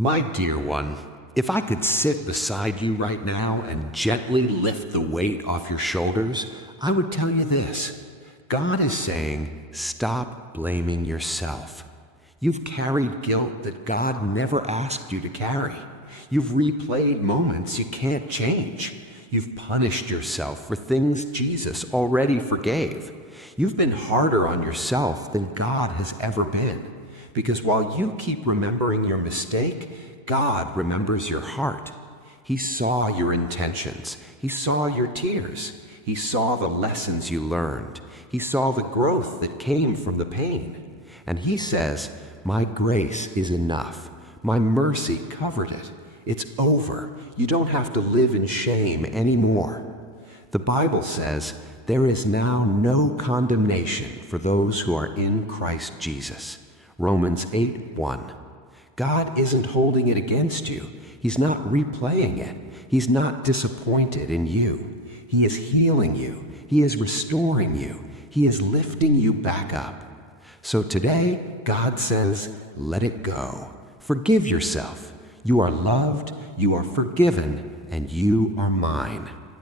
My dear one, if I could sit beside you right now and gently lift the weight off your shoulders, I would tell you this. God is saying, stop blaming yourself. You've carried guilt that God never asked you to carry. You've replayed moments you can't change. You've punished yourself for things Jesus already forgave. You've been harder on yourself than God has ever been. Because while you keep remembering your mistake, God remembers your heart. He saw your intentions. He saw your tears. He saw the lessons you learned. He saw the growth that came from the pain. And he says, my grace is enough. My mercy covered it. It's over. You don't have to live in shame anymore. The Bible says, there is now no condemnation for those who are in Christ Jesus. Romans 8:1. God isn't holding it against you. He's not replaying it. He's not disappointed in you. He is healing you. He is restoring you. He is lifting you back up. So today, God says, let it go. Forgive yourself. You are loved, you are forgiven, and you are mine.